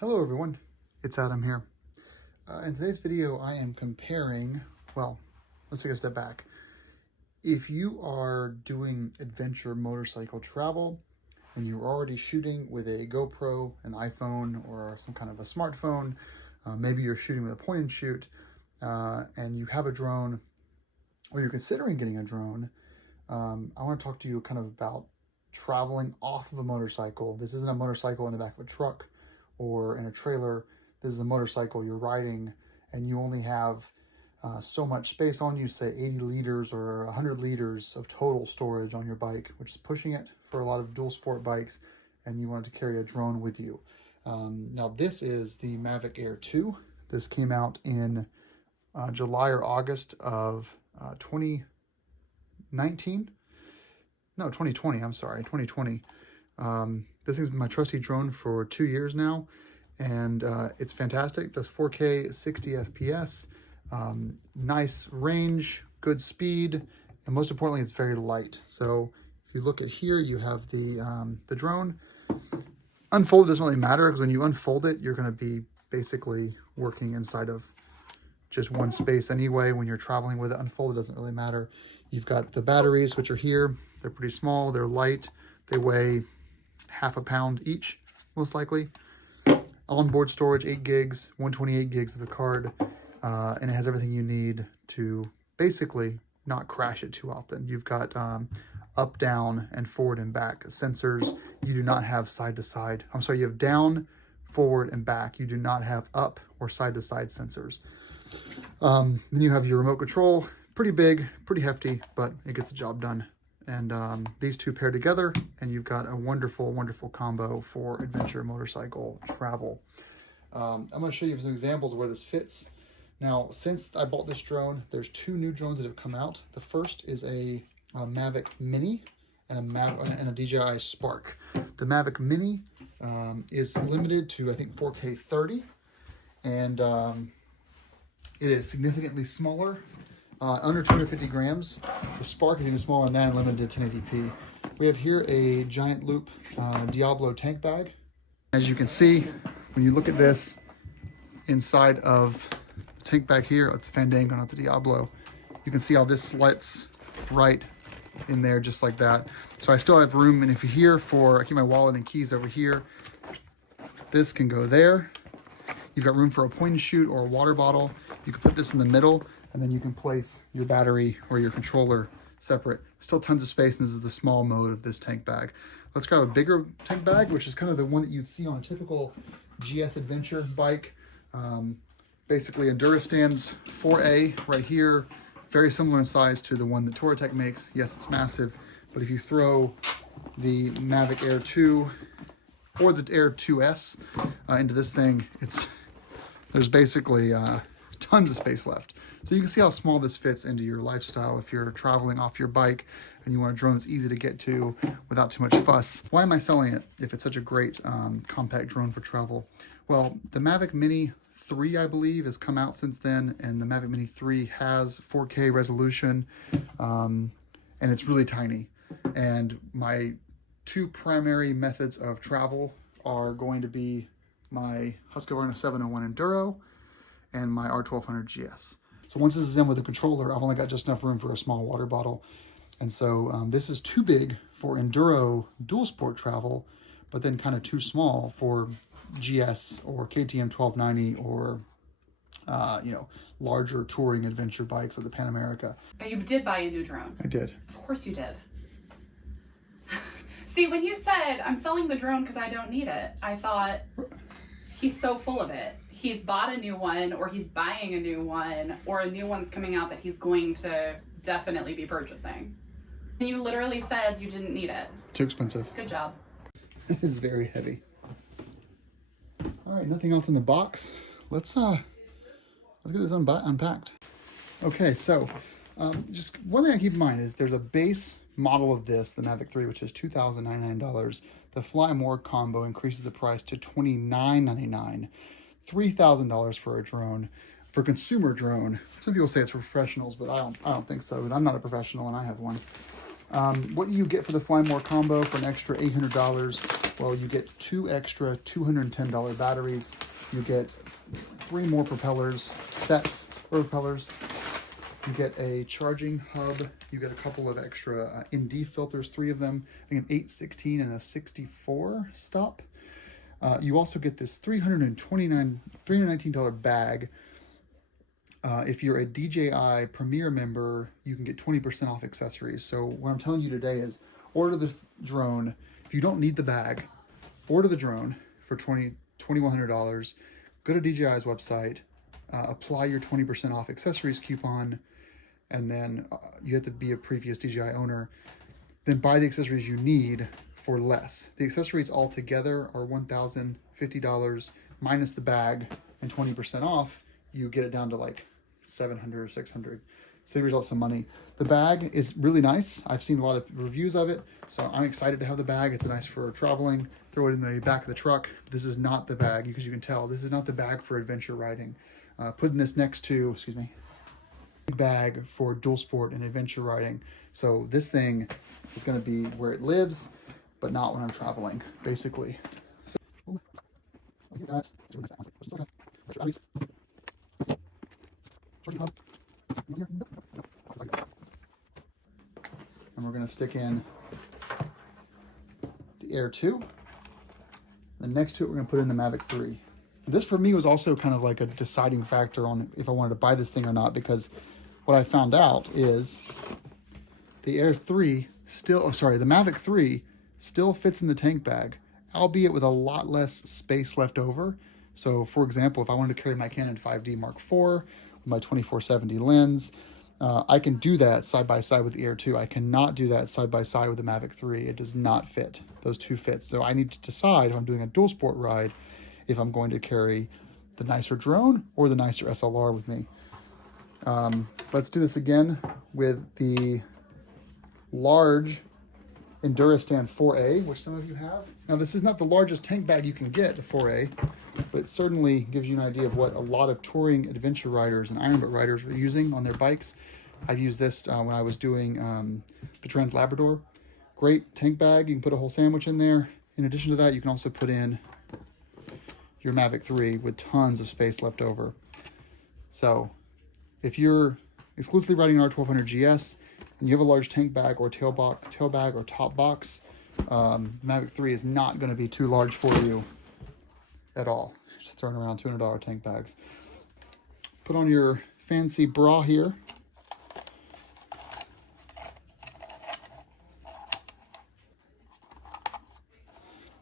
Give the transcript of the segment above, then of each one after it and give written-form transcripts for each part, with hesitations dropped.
Hello everyone, it's Adam here. In today's video I am comparing, well, let's take a step back. If you are doing adventure motorcycle travel and you're already shooting with a GoPro, an iPhone, or some kind of a smartphone, maybe you're shooting with a point and shoot, and you have a drone, or you're considering getting a drone, I want to talk to you kind of about traveling off of a motorcycle. This isn't a motorcycle in the back of a truck or in a trailer. This is a motorcycle you're riding and you only have so much space on you, say 80 liters or 100 liters of total storage on your bike, which is pushing it for a lot of dual sport bikes, and you wanted to carry a drone with you. Now this is the Mavic Air 2. This came out in July or August of 2019. No, 2020, I'm sorry, 2020. This has been my trusty drone for 2 years now, and it's fantastic. It does 4K, 60 FPS, nice range, good speed, and most importantly, it's very light. So if you look at here, you have the drone. Unfolded doesn't really matter, because when you unfold it, you're going to be basically working inside of just one space anyway. When you're traveling with it, unfolded doesn't really matter. You've got the batteries, which are here. They're pretty small, they're light, they weigh half a pound each, most likely. Onboard storage, 8 gigs, 128 gigs with a card, and it has everything you need to basically not crash it too often. You've got up, down, and forward and back sensors. You do not have side to side. I'm sorry, you have down, forward, and back. You do not have up or side to side sensors. Then you have your remote control. Pretty big, pretty hefty, but it gets the job done. And these two pair together, and you've got a wonderful, wonderful combo for adventure motorcycle travel. I'm going to show you some examples of where this fits. Now, since I bought this drone, there's 2 new drones that have come out. The first is a Mavic Mini and a DJI Spark. The Mavic Mini is limited to, I think, 4K 30, and it is significantly smaller. Under 250 grams. The Spark is even smaller than that and limited to 1080p. We have here a giant loop Diablo tank bag. As you can see, when you look at this inside of the tank bag here, with the Fandango, not the Diablo, you can see how this slits right in there just like that. So I still have room, and if you're here for, I keep my wallet and keys over here, this can go there. You've got room for a point and shoot or a water bottle. You can put this in the middle, and then you can place your battery or your controller separate. Still tons of space, and this is the small mode of this tank bag. Let's grab a bigger tank bag, which is kind of the one that you'd see on a typical GS adventure bike. Basically, Endura stands 4A right here, very similar in size to the one that Touratech makes. Yes, it's massive, but if you throw the Mavic Air 2 or the Air 2S into this thing, there's basically tons of space left. So you can see how small this fits into your lifestyle if you're traveling off your bike and you want a drone that's easy to get to without too much fuss. Why am I selling it if it's such a great compact drone for travel? Well, the Mavic Mini 3, I believe, has come out since then, and the Mavic Mini 3 has 4K resolution, and it's really tiny. And my 2 primary methods of travel are going to be my Husqvarna 701 Enduro and my R1200 GS. So once this is in with a controller, I've only got just enough room for a small water bottle. And so this is too big for Enduro dual sport travel, but then kind of too small for GS or KTM 1290 or, larger touring adventure bikes like the Pan America. You did buy a new drone. I did. Of course you did. See, when you said, I'm selling the drone because I don't need it, I thought, he's so full of it. He's bought a new one, or he's buying a new one, or a new one's coming out that he's going to definitely be purchasing. And you literally said you didn't need it. Too expensive. Good job. It is very heavy. All right, nothing else in the box. Let's get this unpacked. Okay, so just one thing I keep in mind is there's a base model of this, the Mavic 3, which is $2,099. The Fly More combo increases the price to $2,999. $3,000 for a drone, for a consumer drone. Some people say it's for professionals, but I don't think so. I'm not a professional and I have one. What you get for the Fly More combo for an extra $800 Well, you get 2 extra $210 batteries. You get 3 more propellers, sets for propellers. You get a charging hub. You get a couple of extra ND filters, 3 of them. I think an 8, 16, and a 64 stop. You also get this $319 bag. If you're a DJI Premier member, you can get 20% off accessories. So what I'm telling you today is order the drone. If you don't need the bag, order the drone for $2,100. Go to DJI's website, apply your 20% off accessories coupon, and then you have to be a previous DJI owner. Then buy the accessories you need for less. The accessories all together are $1,050 minus the bag and 20% off. You get it down to like 700 or 600. Save yourself some money. The bag is really nice. I've seen a lot of reviews of it, so I'm excited to have the bag. It's nice for traveling. Throw it in the back of the truck. This is not the bag, because you can tell this is not the bag for adventure riding. Putting this next to, excuse me, bag for dual sport and adventure riding. So this thing is going to be where it lives, but not when I'm traveling, basically. So, and we're going to stick in the Air 2. Then next to it, we're going to put in the Mavic 3. This for me was also kind of like a deciding factor on if I wanted to buy this thing or not, because what I found out is the Air 3 still, the Mavic 3 still fits in the tank bag, albeit with a lot less space left over. So for example, if I wanted to carry my Canon 5D Mark IV with my 24-70 lens, I can do that side by side with the Air 2. I cannot do that side by side with the Mavic 3. It does not fit. Those two fits. So I need to decide if I'm doing a dual sport ride, if I'm going to carry the nicer drone or the nicer SLR with me. Let's do this again with the large Enduristan 4A, which some of you have. Now, this is not the largest tank bag you can get, the 4A, but it certainly gives you an idea of what a lot of touring adventure riders and Ironbutt riders were using on their bikes. I've used this when I was doing the Trans Labrador. Great tank bag. You can put a whole sandwich in there. In addition to that, you can also put in your Mavic 3 with tons of space left over. So if you're exclusively riding an R1200 GS and you have a large tank bag or tail bag or top box, Mavic 3 is not going to be too large for you at all. Just throwing around $200 tank bags. Put on your fancy bra here.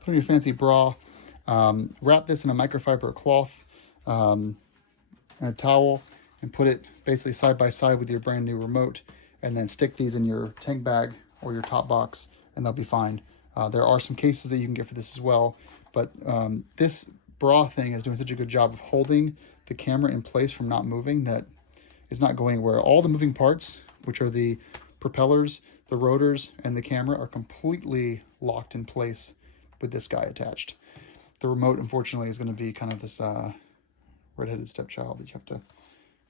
Put on your fancy bra. Wrap this in a microfiber cloth and a towel, and put it basically side by side with your brand new remote, and then stick these in your tank bag or your top box, and they'll be fine. There are some cases that you can get for this as well, but this bra thing is doing such a good job of holding the camera in place from not moving that it's not going anywhere. All the moving parts, which are the propellers, the rotors, and the camera, are completely locked in place with this guy attached. The remote, unfortunately, is going to be kind of this redheaded stepchild that you have to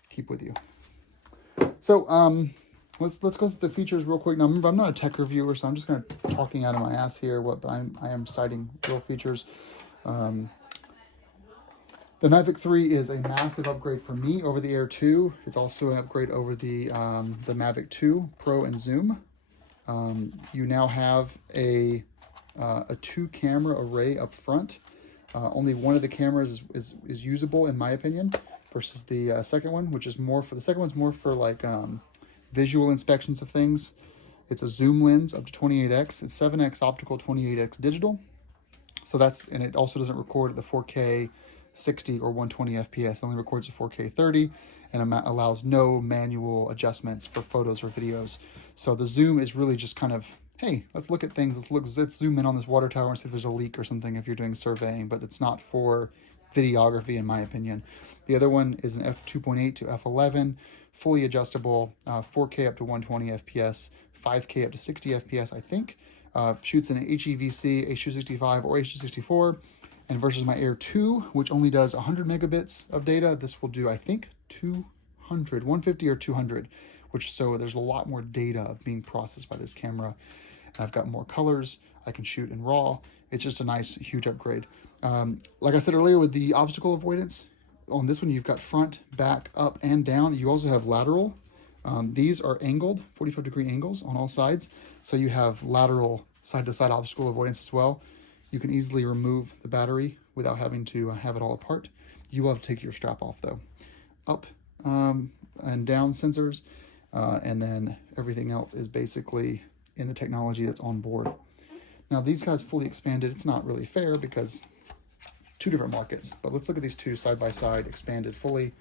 keep with you. So let's go through the features real quick. Now, remember, I'm not a tech reviewer, so I'm just kind of talking out of my ass here. But I am citing real features. The Mavic 3 is a massive upgrade for me over the Air 2. It's also an upgrade over the Mavic 2 Pro and Zoom. You now have a 2-camera array up front. Only one of the cameras is usable, in my opinion, versus the second one, which is more for, the second one's more for like visual inspections of things. It's a zoom lens up to 28x. It's 7x optical, 28x digital. So that's, and it also doesn't record at the 4K 60 or 120 FPS. It only records at 4K 30 and allows no manual adjustments for photos or videos. So the zoom is really just kind of, hey, let's look at things. Let's zoom in on this water tower and see if there's a leak or something if you're doing surveying, but it's not for videography, in my opinion. The other one is an f2.8 to f11, fully adjustable, 4K up to 120 FPS, 5K up to 60 FPS, I think. Shoots in an HEVC, H265 or H264. And versus my Air 2, which only does 100 megabits of data, this will do, I think, 200, 150 or 200, which, so there's a lot more data being processed by this camera. And I've got more colors. I can shoot in RAW it's just a nice, huge upgrade. Like I said earlier with the obstacle avoidance, on this one you've got front, back, up, and down. You also have lateral. These are angled, 45-degree angles on all sides. So you have lateral side-to-side obstacle avoidance as well. You can easily remove the battery without having to have it all apart. You will have to take your strap off though. Up and down sensors, and then everything else is basically in the technology that's on board. Now these guys fully expanded. It's not really fair because two different markets, but let's look at these two side by side, expanded fully.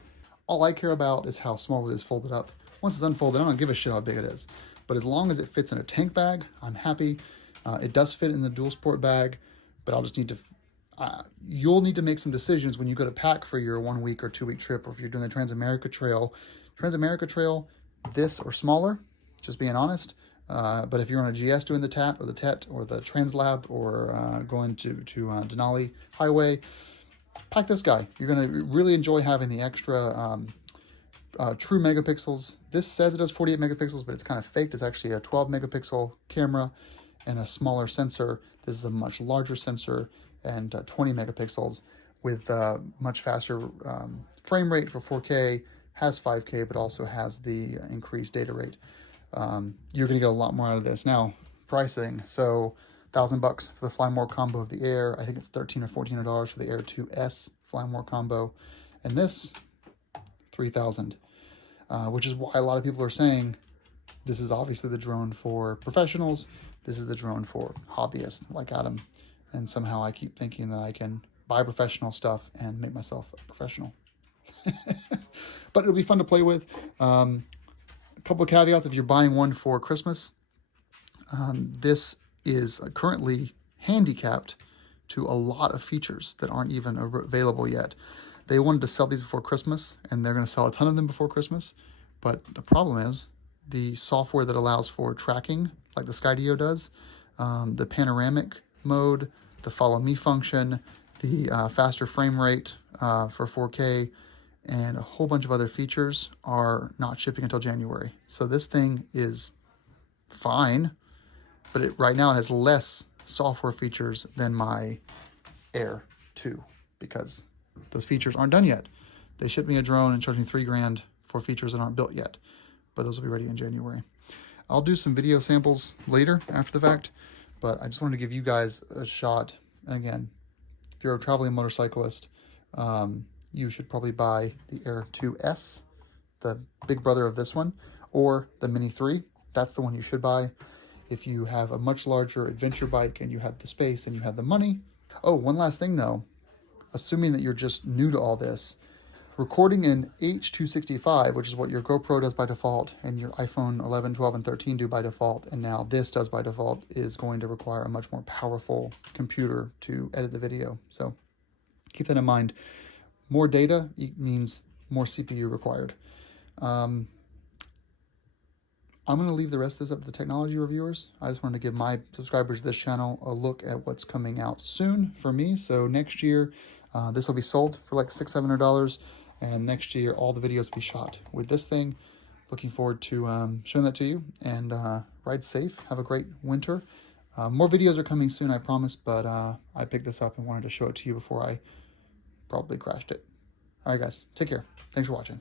All I care about is how small it is folded up. Once it's unfolded, I don't give a shit how big it is. But as long as it fits in a tank bag, I'm happy. It does fit in the dual sport bag, but I'll just need to, you'll need to make some decisions when you go to pack for your 1 week or 2 week trip, or if you're doing the Transamerica Trail. Transamerica Trail, this or smaller, just being honest. But if you're on a GS doing the TAT or the TET or the Translab or going to Denali Highway, pack this guy. You're going to really enjoy having the extra true megapixels. This says it does 48 megapixels, but it's kind of faked. It's actually a 12 megapixel camera and a smaller sensor. This is a much larger sensor and 20 megapixels with much faster frame rate for 4K, has 5K, but also has the increased data rate. You're going to get a lot more out of this. Now, pricing. So $1,000 for the Fly More combo of the Air. I think it's $1,300 or $1,400 for the Air 2S Fly More combo. And this, $3,000, which is why a lot of people are saying this is obviously the drone for professionals. This is the drone for hobbyists like Adam. And somehow I keep thinking that I can buy professional stuff and make myself a professional. But it'll be fun to play with. A couple of caveats. If you're buying one for Christmas, this is currently handicapped to a lot of features that aren't even available yet. They wanted to sell these before Christmas, and they're going to sell a ton of them before Christmas. But the problem is the software that allows for tracking, like the Skydio does, the panoramic mode, the follow me function, the faster frame rate for 4K, and a whole bunch of other features are not shipping until January. So this thing is fine, but right now it has less software features than my Air 2 because those features aren't done yet. They shipped me a drone and charged me $3,000 for features that aren't built yet, but those will be ready in January. I'll do some video samples later after the fact, but I just wanted to give you guys a shot. And again, if you're a traveling motorcyclist, you should probably buy the Air 2S, the big brother of this one, or the Mini 3. That's the one you should buy. If you have a much larger adventure bike and you have the space and you have the money. Oh, one last thing though, assuming that you're just new to all this, recording in H.265, which is what your GoPro does by default and your iPhone 11, 12, and 13 do by default, and now this does by default, is going to require a much more powerful computer to edit the video. So keep that in mind. More data means more CPU required. I'm going to leave the rest of this up to the technology reviewers. I just wanted to give my subscribers to this channel a look at what's coming out soon for me. So next year, this will be sold for like $600, $700. And next year, all the videos will be shot with this thing. Looking forward to showing that to you. And ride safe. Have a great winter. More videos are coming soon, I promise. But I picked this up and wanted to show it to you before I probably crashed it. All right, guys. Take care. Thanks for watching.